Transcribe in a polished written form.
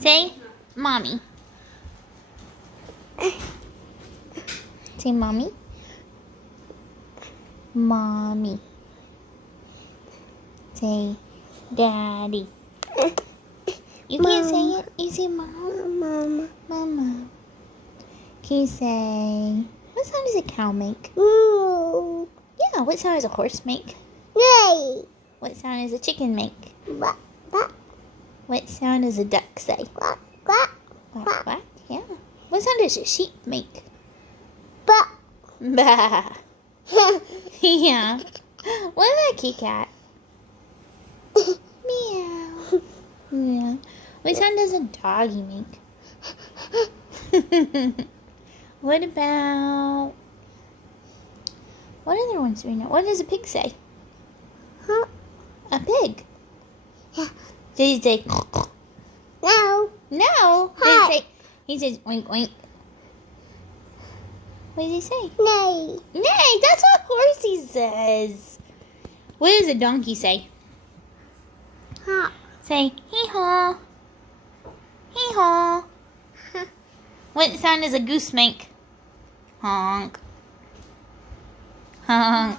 Say, mommy. Say, mommy. Mommy. Say, daddy. You can't say it. You say mom. Mama. Mama. Can you say, what sound does a cow make? Moo. Yeah, what sound does a horse make? Yay. What sound does a chicken make? Quack, quack, What sound does a duck say? quack, quack, Quack, quack. Yeah. What sound does a sheep make? quack. Bah. Yeah. What about a kitty cat? Meow. Yeah. What sound does a doggy make? What about... What other ones do we know? What does a pig say? Huh? A pig. Yeah. Does he say... No. No. Does he say... He says oink oink. What does he say? Nay. Nay, that's what Horsey says. What does a donkey say? Ha. Say hee-haw. Hee-haw. What sound does a goose make? Honk. Honk.